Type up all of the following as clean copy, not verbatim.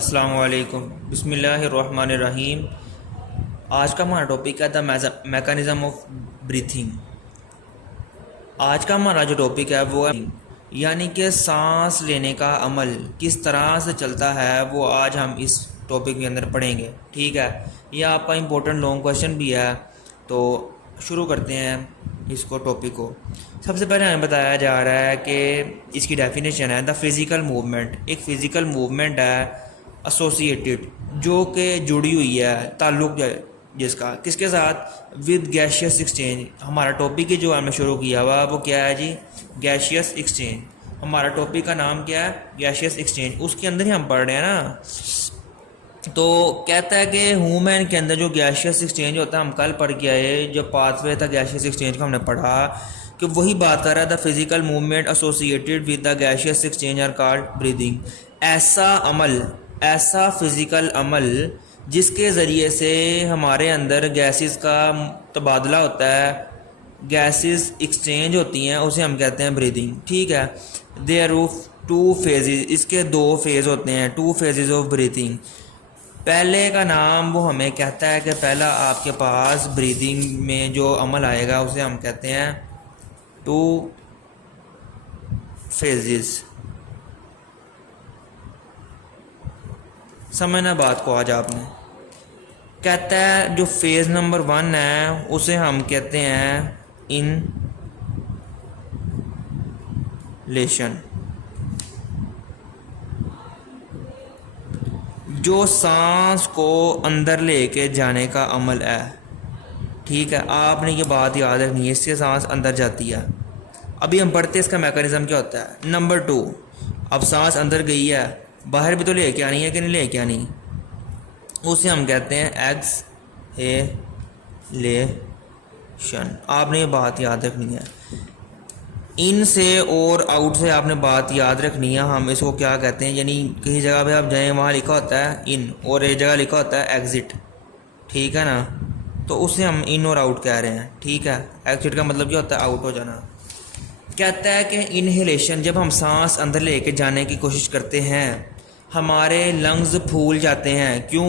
अस्सलाम वालेकुम बिस्मिल्लाहिर्रहमानिर्रहीम। आज का हमारा टॉपिक है द मैकेनिज़्म ऑफ ब्रीथिंग। आज का हमारा जो टॉपिक है वो है यानी कि सांस लेने का अमल किस तरह से चलता है, वो आज हम इस टॉपिक के अंदर पढ़ेंगे। ठीक है, यह आपका इम्पोर्टेंट लॉन्ग क्वेश्चन भी है, तो शुरू करते हैं इसको टॉपिक को। सबसे पहले हमें बताया जा रहा है कि इसकी डेफिनेशन है द फिज़िकल मूवमेंट। एक फ़िज़िकल मूवमेंट है एसोसिएटेड, जो कि जुड़ी हुई है, ताल्लुक़ जिसका किसके साथ, विद गैशियस एक्सचेंज। हमारा टॉपिक ही जो हमने शुरू किया हुआ वो क्या है जी, गैशियस एक्सचेंज। हमारा टॉपिक का नाम क्या है, गैशियस एक्सचेंज। उसके अंदर ही हम पढ़ रहे हैं ना। तो कहता है कि ह्यूमन के अंदर जो गैशियस एक्सचेंज होता है, हम कल पढ़ के आए, जो पाथवे था गैशियस एक्सचेंज का हमने पढ़ा कि वही बात कर रहा है the physical movement associated with the gaseous exchange are called breathing. ऐसा अमल, ऐसा फिज़िकल अमल जिसके ज़रिए से हमारे अंदर गैसेस का तबादला होता है, गैसेस एक्सचेंज होती हैं, उसे हम कहते हैं ब्रीदिंग। ठीक है, देयर ऑफ टू फेजेस, इसके दो फेज़ होते हैं, टू फेजेस ऑफ ब्रीथिंग। पहले का नाम वो हमें कहता है कि पहला आपके पास ब्रीदिंग में जो अमल आएगा उसे हम कहते हैं टू फेजेस। समझना बात को आज आपने। कहता है जो फेज़ नंबर 1 है उसे हम कहते हैं इनलेशन, जो सांस को अंदर लेके जाने का अमल है। ठीक है, आपने ये बात याद रखनी है, इससे सांस अंदर जाती है। अभी हम पढ़ते हैं इसका मैकेनिज्म क्या होता है। नंबर 2, अब सांस अंदर गई है, बाहर भी तो लेके आनी है कि नहीं लेके आनी, उसे हम कहते हैं एक्सहेलेशन। आपने ये बात याद रखनी है। इन से और आउट से आपने बात याद रखनी है। हम इसको क्या कहते हैं, यानी कहीं जगह पे आप जाएं वहाँ लिखा होता है इन और एक जगह लिखा होता है एग्ज़िट। ठीक है ना, तो उसे हम इन और आउट कह रहे हैं। ठीक है, एग्ज़िट का मतलब क्या होता है, आउट हो जाना। कहता है कि इनहेलेशन, जब हम सांस अंदर लेके जाने की कोशिश करते हैं हमारे लंग्स फूल जाते हैं। क्यों?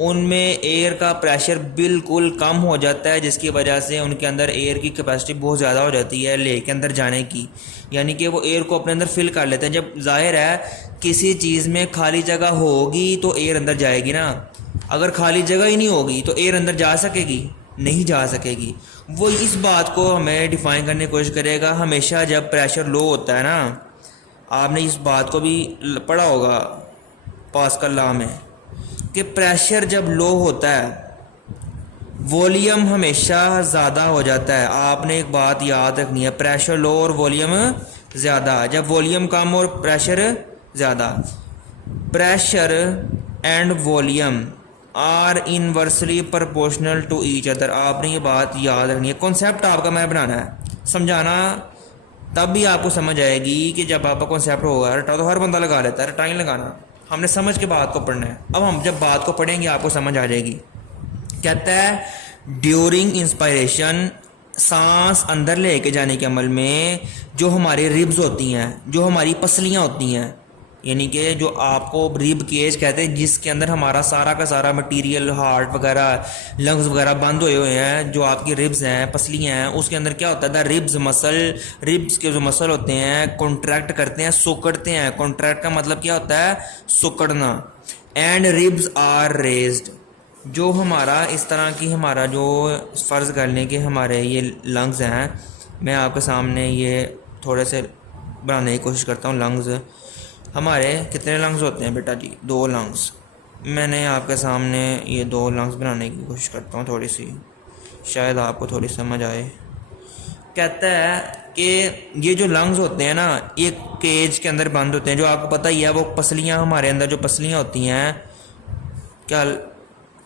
उनमें एयर का प्रेशर बिल्कुल कम हो जाता है, जिसकी वजह से उनके अंदर एयर की कैपेसिटी बहुत ज़्यादा हो जाती है लेके अंदर जाने की, यानी कि वो एयर को अपने अंदर फिल कर लेते हैं। जब जाहिर है किसी चीज़ में खाली जगह होगी तो एयर अंदर जाएगी ना, अगर खाली जगह ही नहीं होगी तो एयर अंदर जा सकेगी, नहीं जा सकेगी। वो इस बात को हमें डिफ़ाइन करने की कोशिश करेगा। हमेशा जब प्रेशर लो होता है ना, आपने इस बात को भी पढ़ा होगा पास्कल लॉ में, कि प्रेशर जब लो होता है वॉल्यूम हमेशा ज़्यादा हो जाता है। आपने एक बात याद रखनी है, प्रेशर लो और वॉल्यूम ज़्यादा। जब वॉल्यूम कम और प्रेशर ज़्यादा, pressure and volume are inversely proportional to each other. आपने ये बात याद रखनी है। कॉन्सेप्ट आपका मैं बनाना है, समझाना, तब भी आपको समझ आएगी कि जब आपका कॉन्सेप्ट होगा। रटा तो हर बंदा लगा लेता है, रटा नहीं लगाना, हमने समझ के बात को पढ़ना है। अब हम जब बात को पढ़ेंगे आपको समझ आ जाएगी। कहता है ड्यूरिंग इंस्पायरेशन, सांस अंदर लेके जाने के अमल में जो हमारी रिब्स होती हैं, जो हमारी पसलियाँ होती हैं, यानी कि जो आपको रिब केज कहते हैं, जिसके अंदर हमारा सारा का सारा मटेरियल, हार्ट वगैरह, लंग्स वगैरह बंद हुए हुए हैं, जो आपकी रिब्स हैं, पसलियाँ हैं, उसके अंदर क्या होता है, द रिब्स मसल, रिब्स के जो मसल होते हैं कॉन्ट्रैक्ट करते हैं, सुकड़ते हैं। कॉन्ट्रैक्ट का मतलब क्या होता है, सुकड़ना। एंड रिब्स आर रेज्ड, जो हमारा इस तरह की, हमारा जो फ़र्ज़ कर लें कि हमारे ये लंग्स हैं, मैं आपके सामने ये थोड़े से बनाने की कोशिश करता हूँ। लंग्स हमारे कितने लंग्स होते हैं बेटा जी, 2 लंग्स। मैंने आपके सामने ये 2 लंग्स बनाने की कोशिश करता हूँ, थोड़ी सी शायद आपको थोड़ी समझ आए। कहता है कि ये जो लंग्स होते हैं ना, एक केज के अंदर बंद होते हैं, जो आपको पता ही है, वो पसलियाँ, हमारे अंदर जो पसलियाँ होती हैं क्या,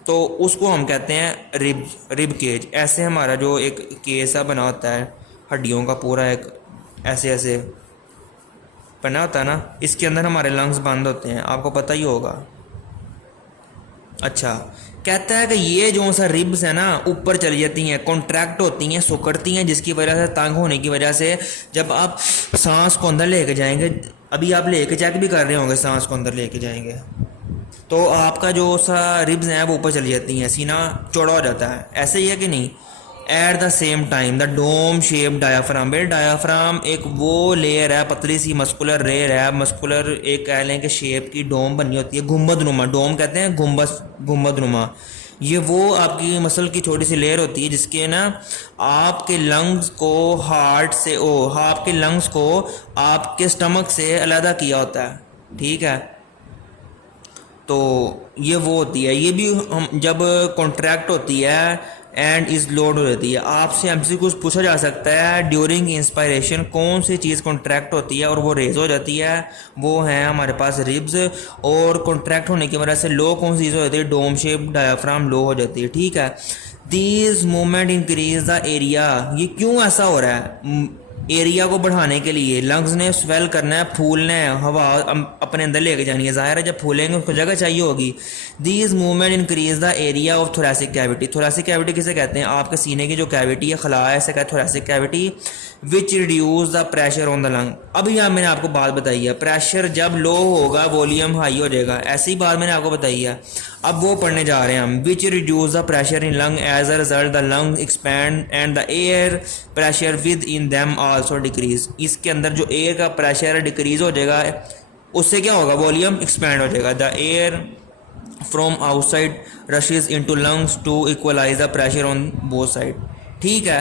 तो उसको हम कहते हैं रिब केज। ऐसे हमारा जो एक केज सा बना होता है हड्डियों का, पूरा एक ऐसे ऐसे बना होता है ना, इसके अंदर हमारे लंग्स बंद होते हैं, आपको पता ही होगा। अच्छा, कहता है कि ये जो सा रिब्स है ना ऊपर चली जाती हैं, कॉन्ट्रैक्ट होती हैं, सुकड़ती हैं, जिसकी वजह से, तंग होने की वजह से जब आप सांस को अंदर लेके जाएंगे, अभी आप लेके चेक भी कर रहे होंगे सांस को अंदर लेके जाएंगे, तो आपका जो सा रिब्स हैं वो ऊपर चली जाती हैं, सीना चौड़ा हो जाता है, ऐसे ही है कि नहीं। At the same time the dome shape diaphragm, बेटे डायाफ्राम एक वो लेयर है, पतली सी मस्कुलर लेयर है, मस्कुलर एक कह लें कि शेप की डोम बनी होती है, गुम्बद नुमा, डोम कहते हैं गुम्बद नुमा। ये वो आपकी मसल की छोटी सी लेयर होती है जिसके ना आपके लंग्स को हार्ट से आपके लंग्स को आपके स्टमक से अलग किया होता है, ठीक है। तो ये वो होती है, ये भी हम जब कॉन्ट्रैक्ट होती है एंड इज लोड हो जाती है। आपसे एमसीक्यूज पूछा जा सकता है ड्यूरिंग इंस्पायरेशन कौन सी चीज़ कॉन्ट्रैक्ट होती है और वो रेज हो जाती है, वो है हमारे पास रिब्स। और कॉन्ट्रैक्ट होने की वजह से लो कौन सी चीज़ हो जाती है, डोम शेप डायाफ्राम लो हो जाती है, ठीक है। These movement increase the area, ये क्यों ऐसा हो रहा है, एरिया को बढ़ाने के लिए लंग्स ने स्वेल करना है, फूलना है, हवा अपने अंदर लेके जानी है, जाहिर है जब फूलेंगे उसको जगह चाहिए होगी। These movement increase the area of thoracic cavity, thoracic cavity किसे कहते हैं, आपके सीने की जो कैविटी है, खला है, ऐसे कहते हैं thoracic cavity, which reduce the pressure on the lung. अभी यहाँ मैंने आपको बात बताई है, प्रेशर जब लो होगा वॉल्यूम हाई हो जाएगा, ऐसी ही बात मैंने आपको बताई है। अब वो पढ़ने जा रहे हैं हम, which reduce the pressure in lung, as a result the lung expand and the air pressure within them also decrease. इसके अंदर जो एयर का प्रेशर है डिक्रीज हो जाएगा, उससे क्या होगा, वॉल्यूम एक्सपैंड हो जाएगा। The air from outside rushes into lungs to equalise the pressure on both side, ठीक है।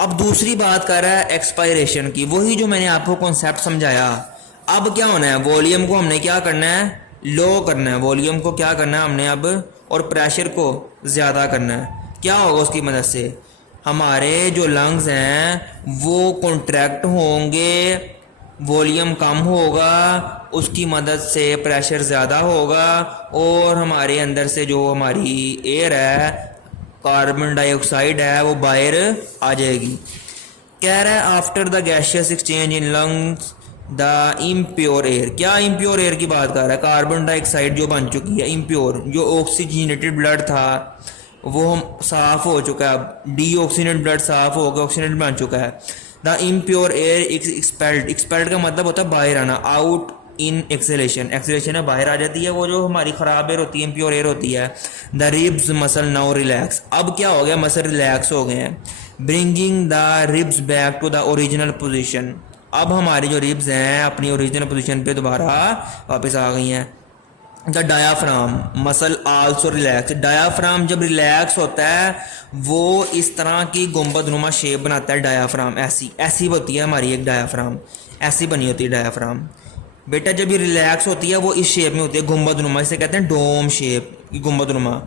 अब दूसरी बात कर रहा है एक्सपायरेशन की, वही जो मैंने आपको कॉन्सेप्ट समझाया। अब क्या होना है, वॉल्यूम को हमने क्या करना है, लो करना है, वॉल्यूम को क्या करना है हमने अब, और प्रेशर को ज़्यादा करना है। क्या होगा उसकी मदद से, हमारे जो लंग्स हैं वो कॉन्ट्रैक्ट होंगे, वॉल्यूम कम होगा, उसकी मदद से प्रेशर ज़्यादा होगा, और हमारे अंदर से जो हमारी एयर है, कार्बन डाइऑक्साइड है, वो बाहर आ जाएगी। कह रहा है after the gaseous exchange in lungs the impure air, क्या इम्प्योर एयर की बात कर रहा है, कार्बन डाइऑक्साइड जो बन चुकी है इम्प्योर, जो ऑक्सीजनेटेड ब्लड था वो हम साफ हो चुका है, डीऑक्सीनेटेड ब्लड साफ हो गया, ऑक्सीजनेटेड बन चुका है। The impure air expelled, expelled का मतलब होता है बाहर आना, आउट इन एक्सेलेशन, एक्सेलेशन है बाहर आ जाती है, वो जो हमारी खराब एयर होती है, इम्प्योर एयर होती है। The ribs muscle now relax, अब क्या हो गया, मसल रिलैक्स हो गए हैं, bringing the ribs back to the original position. अब हमारी जो रिब्स हैं अपनी ओरिजिनल पोजीशन पे दोबारा वापस आ गई हैं। The diaphragm muscle also relax, diaphragm जब रिलैक्स होता है वो इस तरह की गुंबद नुमा शेप बनाता है, डायाफ्राम ऐसी ऐसी होती है हमारी एक डायाफ्राम, ऐसी बनी होती है डायाफ्राम। बेटा जब ये रिलैक्स होती है वो इस शेप में होती है, गुंबद नुमा, इसे कहते हैं डोम शेप, गुंबद नुमा,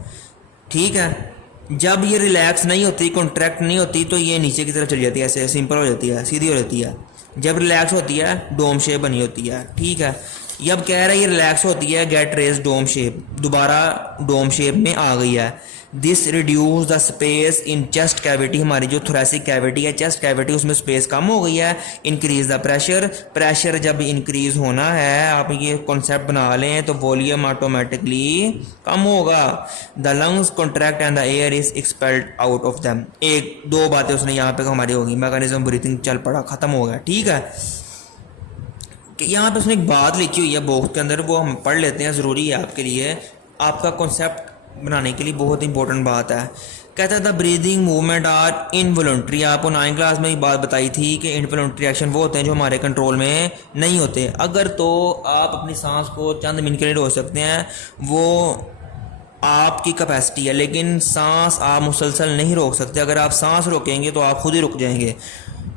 ठीक है। जब ये रिलैक्स नहीं होती, कॉन्ट्रैक्ट नहीं होती, तो ये नीचे की तरफ चली जाती है, ऐसे सिंपल हो जाती है, सीधी हो जाती है। जब रिलैक्स होती है डोम शेप बनी होती है, ठीक है। ये अब कह रहा है ये रिलैक्स होती है, गेट रेज डोम शेप, दोबारा डोम शेप में आ गई है। This reduce the space in chest cavity, हमारी जो थोरेसिक कैविटी है, चेस्ट कैविटी, उसमें स्पेस कम हो गई है। इंक्रीज द प्रेशर, प्रेशर जब इंक्रीज होना है, आप ये कॉन्सेप्ट बना लें, तो वॉल्यूम ऑटोमेटिकली कम होगा। The lungs contract and the air is expelled out of them. एक दो बातें उसने यहाँ पे हमारी होगी, मैकेनिज्म ब्रीथिंग चल पड़ा, खत्म हो गया, ठीक है। कि यहाँ पे उसने एक बात लिखी हुई है बॉक्स के अंदर, वो हम पढ़ लेते हैं, ज़रूरी है आपके लिए, आपका कॉन्सेप्ट बनाने के लिए बहुत इंपॉर्टेंट बात है। कहता था ब्रीदिंग मूवमेंट आर इनवॉलंटरी, आपको 9वीं क्लास में ही बात बताई थी कि इनवॉलंटरी एक्शन वो होते हैं जो हमारे कंट्रोल में नहीं होते। अगर तो आप अपनी सांस को चंद मिनट के लिए रोक सकते हैं, वो आपकी कैपेसिटी है, लेकिन सांस आप मुसलसल नहीं रोक सकते। अगर आप सांस रोकेंगे तो आप खुद ही रुक जाएंगे,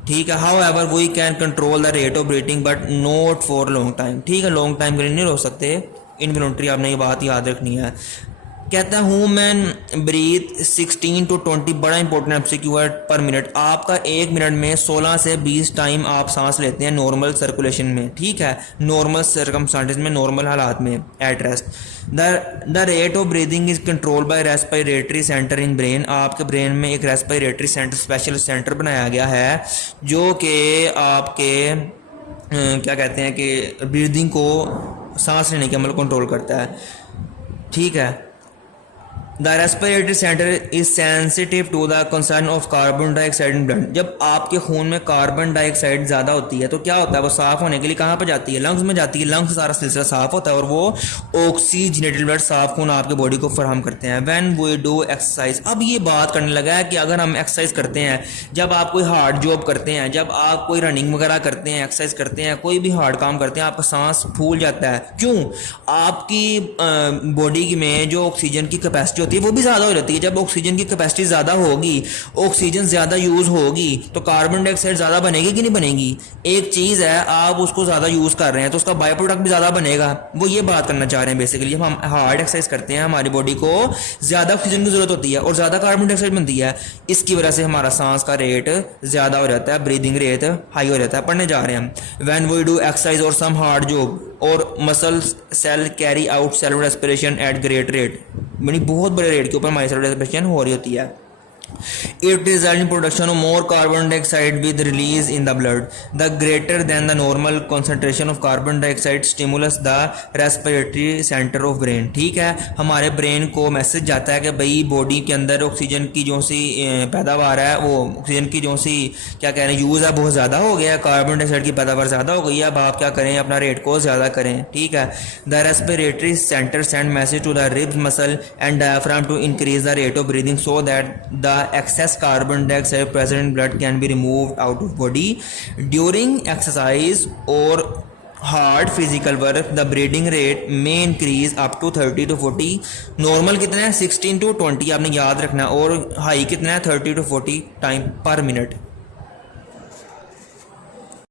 ठीक है। However we can control the rate of breathing but not for long time, ठीक है, लॉन्ग टाइम के लिए नहीं रोक सकते, इनवॉलंटरी आपने ये बात याद रखनी है। कहता है ह्यूमन ब्रीथ 16 to 20, बड़ा इंपॉर्टेंट एमसीक्यू है, पर मिनट। आपका एक मिनट में 16 से 20 टाइम आप सांस लेते हैं नॉर्मल सर्कुलेशन में, ठीक है, नॉर्मल सर्कमस्टांसेस में, नॉर्मल हालात में, at rest. The rate of breathing is control by respiratory centre in brain, आपके ब्रेन में एक रेस्पिरेटरी सेंटर, स्पेशल सेंटर बनाया गया है जो कि आपके क्या कहते हैं कि ब्रीदिंग को, सांस लेने के अमल कंट्रोल करता है, ठीक है। The respiratory centre is sensitive to the concern of carbon dioxide in blood. जब आपके खून में कार्बन डाइऑक्साइड ज़्यादा होती है तो क्या होता है, वो साफ़ होने के लिए कहाँ पर जाती है, लंग्स में जाती है। लंग्स से सारा सिलसिला साफ़ होता है और वो ऑक्सीजनेटेड ब्लड साफ खून आपके बॉडी को फराहम करते हैं। व्हेन वी डू एक्सरसाइज, अब ये बात करने लगा है कि अगर हम एक्सरसाइज करते हैं, जब आप कोई हार्ड जॉब करते हैं, जब आप कोई रनिंग वगैरह करते हैं, एक्सरसाइज करते हैं, कोई भी हार्ड काम करते हैं, आपका सांस फूल जाता है। क्यों? आपकी बॉडी में जो ऑक्सीजन की कैपेसिटी होती है वो भी ज़्यादा हो जाती है। जब ऑक्सीजन की कैपेसिटी ज़्यादा होगी, ऑक्सीजन ज़्यादा यूज़ होगी तो कार्बन डाइऑक्साइड ज़्यादा बनेगी कि नहीं बनेगी। एक चीज़ है, आप उसको ज़्यादा यूज़ कर रहे हैं तो उसका बाय प्रोडक्ट भी ज़्यादा बनेगा। वो ये बात करना चाह रहे हैं बेसिकली। जब हम हार्ड एक्सरसाइज करते हैं, हमारी बॉडी को ज़्यादा ऑक्सीजन की ज़रूरत होती है और ज़्यादा कार्बन डाइऑक्साइड बनती है। इसकी वजह से हमारा सांस का रेट ज़्यादा हो जाता है, ब्रीदिंग रेट हाई हो जाता है। पढ़ने जा रहे हैं हम। व्हेन वी डू एक्सरसाइज और सम हार्ड जॉब और muscle cell carry out cellular respiration at great rate, यानी बहुत बड़े रेट के ऊपर हमारी सेलुलर रेस्पिरेशन हो रही होती है। It results in production of more carbon dioxide with release in the blood. The greater than the normal concentration of carbon dioxide stimulates the respiratory center of brain. ठीक है, हमारे ब्रेन को message जाता है कि भाई बॉडी के अंदर ऑक्सीजन की जो सी पैदावार है, वो ऑक्सीजन की जो सी क्या कह रहे हैं यूज़ है बहुत ज़्यादा हो गया है, कार्बन डाइऑक्साइड की पैदावार ज़्यादा हो गई है। अब आप क्या करें, अपना रेट को ज़्यादा करें। ठीक है, the respiratory centre send message to the ribs muscle and diaphragm to increase the rate of breathing so that the excess carbon dioxide present in blood can be removed out of body. During exercise or hard physical work the breathing rate may increase up to 30 to 40. Normal कितना है 16 to 20 आपने याद रखना, और high कितना है 30 to 40 time पर minute.